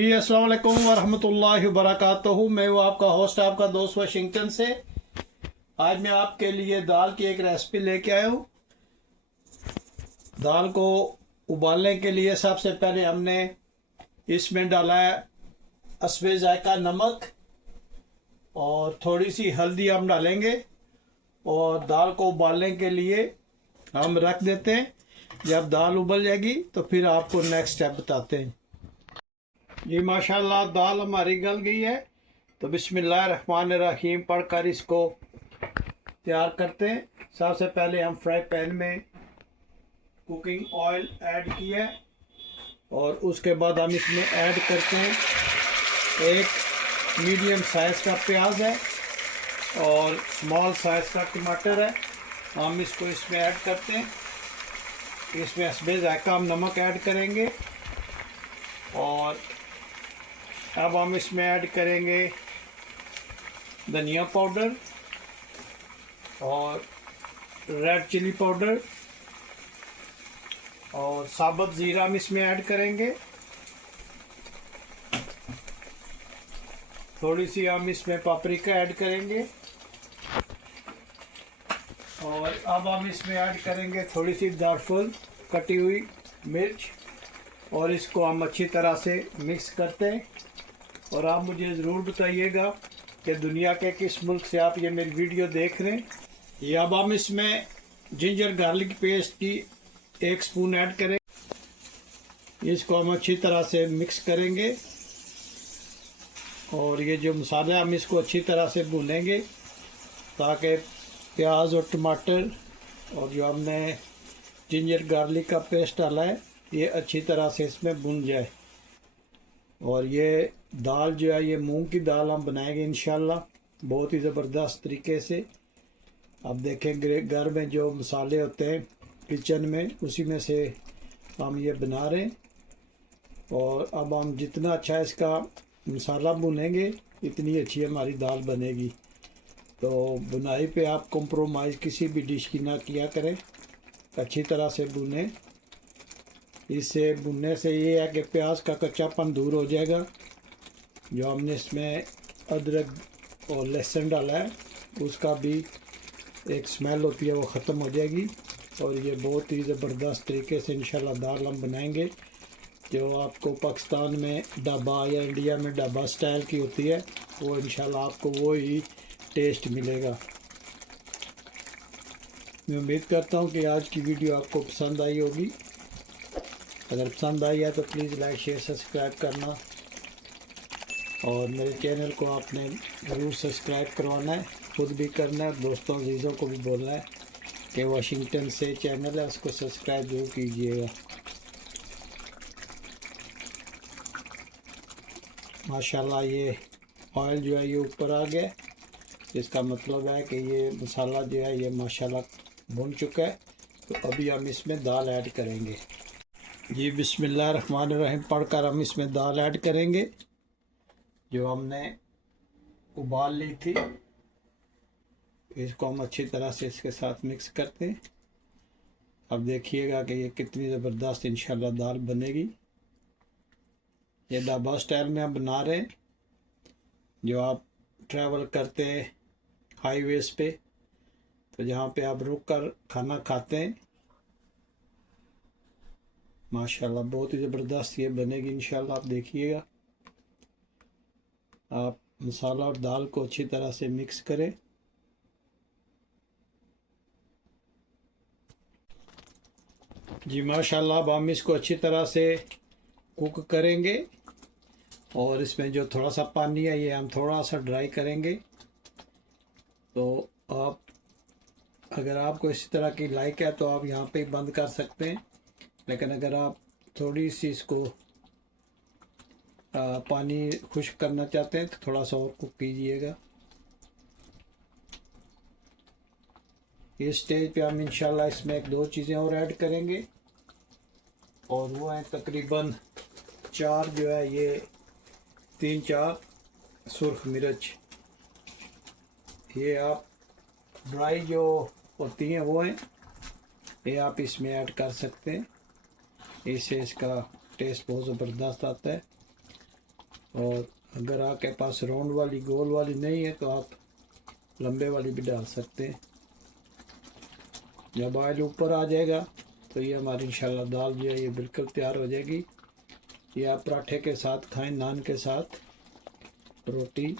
जी अस्सलाम वालेकुम वरहमतुल्लाहि वबरकातुहू। मैं हूँ आपका होस्ट, आपका दोस्त वाशिंगटन से। आज मैं आपके लिए दाल की एक रेसिपी लेके आया हूँ। दाल को उबालने के लिए सबसे पहले हमने इसमें डाला है हस्बे जायका नमक और थोड़ी सी हल्दी हम डालेंगे और दाल को उबालने के लिए हम रख देते हैं। जब दाल उबल जाएगी तो फिर आपको नेक्स्ट स्टेप बताते हैं। जी माशाल्लाह दाल हमारी गल गई है, तो बिस्मिल्लाहिर्रहमानिर्रहीम पढ़कर इसको तैयार करते हैं। सबसे पहले हम फ्राई पैन में कुकिंग ऑयल ऐड किया और उसके बाद हम इसमें ऐड करते हैं एक मीडियम साइज़ का प्याज है और स्मॉल साइज़ का टमाटर है। हम इसको इसमें ऐड करते हैं। इसमें हस्बे जायका हम नमक ऐड करेंगे और अब हम इसमें ऐड करेंगे धनिया पाउडर और रेड चिली पाउडर और साबुत ज़ीरा हम इसमें ऐड करेंगे। थोड़ी सी हम इसमें पापरिका ऐड करेंगे और अब हम इसमें ऐड करेंगे थोड़ी सी दारफुल कटी हुई मिर्च और इसको हम अच्छी तरह से मिक्स करते हैं। और आप मुझे ज़रूर बताइएगा कि दुनिया के किस मुल्क से आप ये मेरी वीडियो देख रहे हैं। ये अब हम इसमें जिंजर गार्लिक पेस्ट की 1 स्पून ऐड करें। इसको हम अच्छी तरह से मिक्स करेंगे और ये जो मसाला हम इसको अच्छी तरह से भूनेंगे ताकि प्याज और टमाटर और जो हमने जिंजर गार्लिक का पेस्ट डाला है ये अच्छी तरह से इसमें भुन जाए। और ये दाल जो है ये मूंग की दाल हम बनाएंगे इंशाल्लाह बहुत ही ज़बरदस्त तरीके से। अब देखेंगे घर में जो मसाले होते हैं किचन में उसी में से हम ये बना रहे हैं। और अब हम जितना अच्छा इसका मसाला भुनेंगे इतनी अच्छी हमारी दाल बनेगी। तो बुनाई पे आप कंप्रोमाइज़ किसी भी डिश की ना किया करें, अच्छी तरह से भुनें। इससे भुनने से ये है कि प्याज का कच्चापन दूर हो जाएगा। जो हमने इसमें अदरक और लहसुन डाला है उसका भी एक स्मेल होती है वो ख़त्म हो जाएगी। और ये बहुत ही ज़बरदस्त तरीके से इंशाल्लाह दाल हम बनाएंगे जो आपको पाकिस्तान में ढाबा या इंडिया में ढाबा स्टाइल की होती है वो इंशाल्लाह आपको वो ही टेस्ट मिलेगा। मैं उम्मीद करता हूँ कि आज की वीडियो आपको पसंद आई होगी। अगर पसंद आई है तो प्लीज़ लाइक शेयर सब्सक्राइब करना और मेरे चैनल को आपने ज़रूर सब्सक्राइब करवाना है, खुद भी करना है, दोस्तों अजीज़ों को भी बोलना है कि वाशिंगटन से चैनल है उसको सब्सक्राइब जरूर कीजिएगा। माशाल्लाह ये ऑयल जो है ये ऊपर आ गया, इसका मतलब है कि ये मसाला जो है ये माशाल्लाह भुन चुका है। तो अभी हम इसमें दाल ऐड करेंगे। जी बिस्मिल्लाहिर्रहमानिर्रहीम पढ़कर हम इसमें दाल ऐड करेंगे जो हमने उबाल ली थी। इसको हम अच्छी तरह से इसके साथ मिक्स करते हैं। अब देखिएगा कि ये कितनी ज़बरदस्त इंशाल्लाह दाल बनेगी। ये ढाबा स्टाइल में हम बना रहे हैं जो आप ट्रैवल करते हैं हाईवेज़ पे, तो जहाँ पे आप रुक कर खाना खाते हैं माशाल्लाह बहुत ही ज़बरदस्त ये बनेगी इंशाल्लाह। आप देखिएगा, आप मसाला और दाल को अच्छी तरह से मिक्स करें। जी माशाल्लाह अब हम इसको अच्छी तरह से कुक करेंगे और इसमें जो थोड़ा सा पानी है ये हम थोड़ा सा ड्राई करेंगे। तो आप अगर आपको इसी तरह की लाइक है तो आप यहाँ पे बंद कर सकते हैं, लेकिन अगर आप थोड़ी सी इसको पानी खुश्क करना चाहते हैं तो थोड़ा सा और कुक कीजिएगा। इस स्टेज पे हम इंशाल्लाह इसमें 1-2 चीज़ें और ऐड करेंगे और वो है तकरीबन 4 जो है ये 3-4 सुर्ख मिर्च। ये आप ड्राई जो होती हैं वो हैं, ये आप इसमें ऐड कर सकते हैं। इससे इसका टेस्ट बहुत ज़बरदस्त आता है। और अगर आपके पास राउंड वाली गोल वाली नहीं है तो आप लंबे वाली भी डाल सकते हैं। जब ऑयल ऊपर आ जाएगा तो ये हमारी इंशाल्लाह दाल जो है ये बिल्कुल तैयार हो जाएगी। ये आप पराठे के साथ खाएं, नान के साथ, रोटी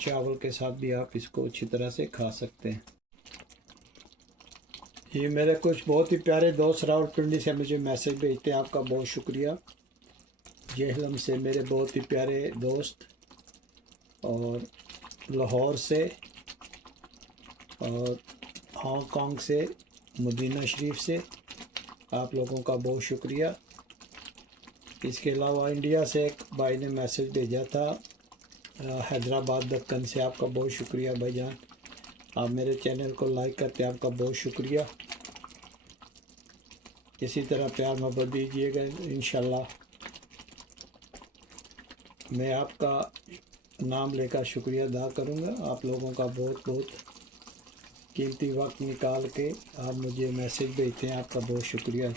चावल के साथ भी आप इसको अच्छी तरह से खा सकते हैं। ये मेरे कुछ बहुत ही प्यारे दोस्त रावलपिंडी से मुझे मैसेज भेजते हैं, आपका बहुत शुक्रिया। जेहलम से मेरे बहुत ही प्यारे दोस्त, और लाहौर से, और हांगकांग से, मदीना शरीफ से, आप लोगों का बहुत शुक्रिया। इसके अलावा इंडिया से एक भाई ने मैसेज भेजा था, हैदराबाद दक्कन से, आपका बहुत शुक्रिया भाईजान। आप मेरे चैनल को लाइक करते हैं, आपका बहुत शुक्रिया। इसी तरह प्यार मोहब्बत दीजिएगा, इंशाल्लाह मैं आपका नाम लेकर शुक्रिया अदा करूँगा। आप लोगों का बहुत बहुत कीमती वक्त निकाल के आप मुझे मैसेज भेजते हैं, आपका बहुत शुक्रिया।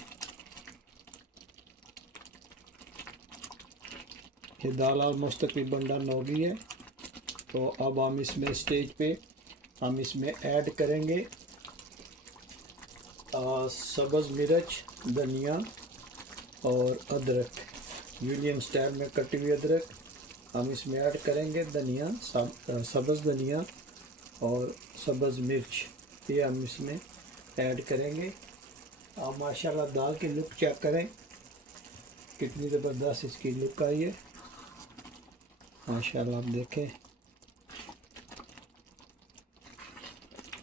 ये दाल ऑलमोस्ट तकरीबन डन हो गई है, तो अब हम इसमें स्टेज पे हम इसमें ऐड करेंगे सब्ज़ मिर्च, धनिया और अदरक, यूलियन स्टाइल में कटी हुई अदरक हम इसमें ऐड करेंगे। धनिया, सब्ज़ धनिया और सब्ज़ मिर्च ये हम इसमें ऐड करेंगे। आप माशाल्लाह दाल की लुक चेक करें, कितनी ज़बरदस्त इसकी लुक आई है माशाल्लाह, आप देखें।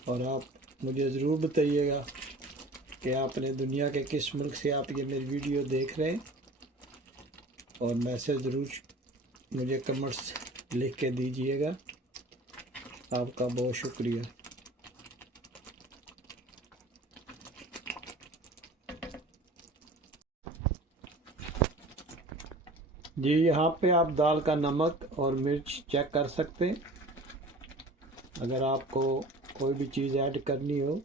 और आप मुझे ज़रूर बताइएगा कि आपने दुनिया के किस मुल्क से आप ये मेरी वीडियो देख रहे हैं, और मैसेज ज़रूर मुझे कमेंट्स लिख के दीजिएगा, आपका बहुत शुक्रिया। जी, यहाँ पे आप दाल का नमक और मिर्च चेक कर सकते हैं। अगर आपको कोई भी चीज़ ऐड करनी हो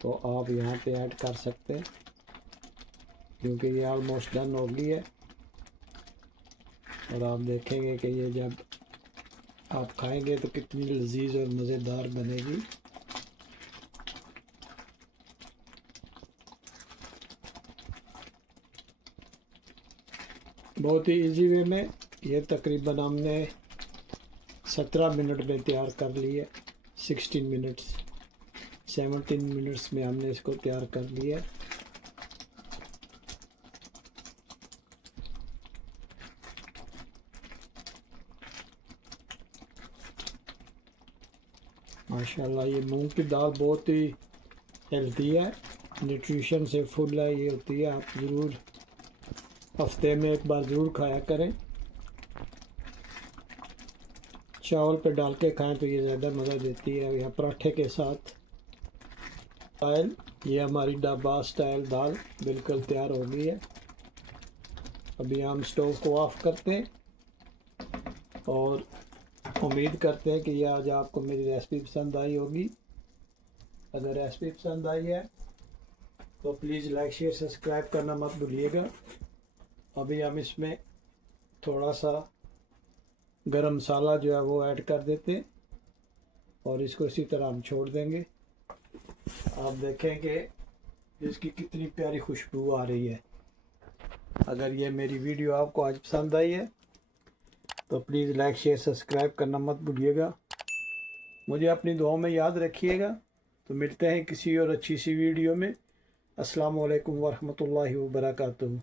तो आप यहाँ पे ऐड कर सकते हैं, क्योंकि ये ऑलमोस्ट डन हो गई है। और आप देखेंगे कि ये जब आप खाएंगे तो कितनी लजीज और मज़ेदार बनेगी। बहुत ही इजी वे में ये तकरीबन हमने 17 मिनट में तैयार कर ली है। 17 मिनट्स में हमने इसको तैयार कर लिया। माशाल्लाह ये मूंग की दाल बहुत ही हेल्दी है, न्यूट्रिशन से फुल है ये होती है। आप ज़रूर हफ्ते में एक बार ज़रूर खाया करें। चावल पे डाल के खाएं तो ये ज़्यादा मज़ा देती है, या पराठे के साथ। स्टाइल ये हमारी ढाबा स्टाइल दाल बिल्कुल तैयार हो गई है। अभी हम स्टोव को ऑफ़ करते हैं, और उम्मीद करते हैं कि ये आज आपको मेरी रेसिपी पसंद आई होगी। अगर रेसिपी पसंद आई है तो प्लीज़ लाइक शेयर सब्सक्राइब करना मत भूलिएगा। अभी हम इसमें थोड़ा सा गरम मसाला जो है वो ऐड कर देते हैं, और इसको इसी तरह हम छोड़ देंगे। आप देखें कि इसकी कितनी प्यारी खुशबू आ रही है। अगर ये मेरी वीडियो आपको आज पसंद आई है तो प्लीज़ लाइक शेयर सब्सक्राइब करना मत भूलिएगा। मुझे अपनी दुआओं में याद रखिएगा। तो मिलते हैं किसी और अच्छी सी वीडियो में। अस्सलाम वालेकुम वरहमतुल्लाहि वबरकातुहू।